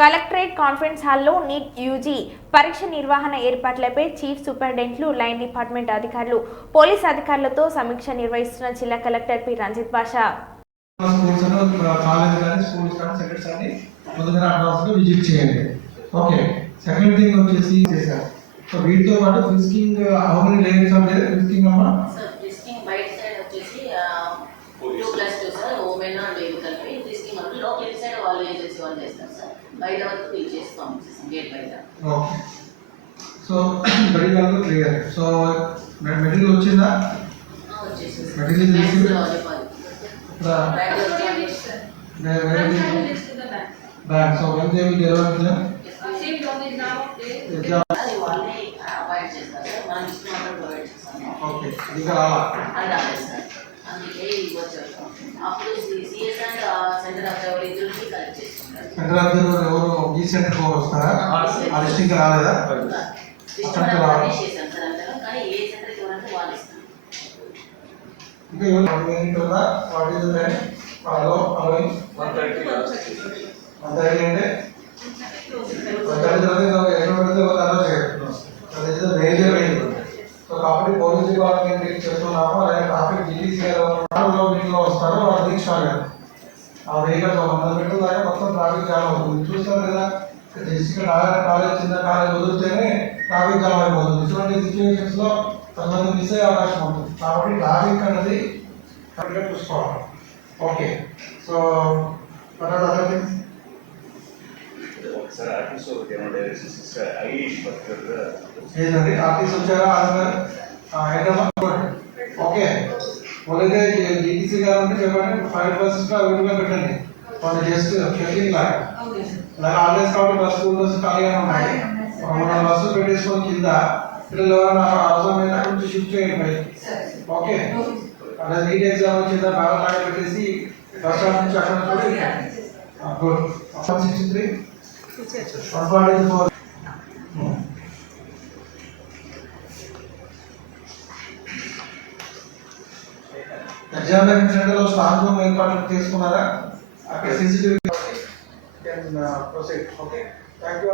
Collectorate conference హాల్లో NEET UG పరీక్ష నిర్వహణ ఏర్పాట్లపై చీఫ్ సూపరింటెండెంట్లు, లైన్ డిపార్ట్మెంట్ అధికారులు, పోలీస్ అధికారులతో సమీక్ష నిర్వహిస్తున్న జిల్లా collector P Ranjith Basha. Second thing వచ్చేసి చేశారు. సో వీటితో పాటు frisking how many layers of there frisking అమ్మా? సార్ ఫిస్కింగ్ బయట సైడ్ వచ్చేసి 2+2 సార్ ఓమెన్ లేదు కలిపి ఫిస్కింగ్ అంటే లోపల సైడ్ వాళ్ళు ఏం చేసి వాళ్ళు చేస్తారు సార్. బయట వరకు ఫిల్ చేసి పంపిస్తాం గేట్ బయట. ఓకే. సో బయట వరకు క్లియర్. సో మెటీరియల్ వచ్చిందా? వచ్చేసి మెటీరియల్ తీసుకుని bag. So when they will deliver to them? వాళ్ళే అవాయిడ్ చేస్తారు సార్. మనం ఇష్టం మాత్రం ప్రొవైడ్ చేస్తాం. ఓకే. ఇది రాలా? అలాగే సార్. అందుకే వచ్చారు. అప్పుడు సిఎస్ అండ్ సెంటర్ ఆఫ్ ఎవరు ఇద్దరికి కలెక్ట్ చేసుకుంటారు. సెంటర్ ఆఫ్ ఎవరు ఈ సెంటర్ కి వస్తారా? ఆ లిస్టింగ్ రాలేదా? చేశాను సార్ అంటారు. కానీ ఏ సెంటర్కి ఇవ్వాలంటే వాళ్ళు ఇస్తారు. ఇంకా ఎవరు ఏంటన్నా what is the hello hello 130 అంటే 130 ఎక్కడ ఒక అలో చేయొచ్చు. అది is the major reason. So కాబట్టి పోలీస్ డిపార్ట్మెంట్ చెప్తున్నాము అలాగే ట్రాఫిక్ జీడీసీ మీటింగ్లో వస్తారు వాళ్ళు రీచ్ అవ్వలేదు. ఆ వెహికల్ 100 మీటర్ల దాకా మొత్తం ట్రాఫిక్ జామ్ అవుతుంది. చూస్తారు కదా, డిస్ట్రిక్ట్ కాలేజ్ చిన్న కాలేజ్ వదిలితేనే ట్రాఫిక్ జామ్ అయిపోతుంది. ఇటువంటి సిచ్యువేషన్స్ లో కొంతమంది మిస్ అయ్యే అవకాశం ఉంటుంది. కాబట్టి ట్రాఫిక్ అనేది కరెక్ట్గా చూసుకోవాలి. ఓకే. సో ఏదండి ఆర్టీసీ వచ్చారా? ఓకే. పోలీసే జీటీసీ గారు ఉంటే చెప్పండి 5% అవైలబుల్గా పెట్టండి. వాళ్ళు జస్ట్ షెడ్యూల్ లాగా అలాగే ఆర్డర్స్ కాబట్టి బస్ స్కూల్ బస్సు ఖాళీగానే ఉన్నాయి. మనం బస్సు పెట్టేసుకొని కింద పిల్లలు ఎవరైనా అవసరమైన కొంచెం షిఫ్ట్ చేయండి. ఓకే. అలా నీట్ ఎగ్జామ్ వచ్చిందా బాగా లాగా పెట్టేసి బస్ స్టాండ్ నుంచి అక్కడ చూడండి. గుడ్. 163 144 ఎగ్జామినేషన్ సెంటర్లో స్ట్రాంగ్ రూమ్ ఏర్పాట్లు తీసుకున్నారా? అక్కడ CCTV proceed. Okay. Thank you.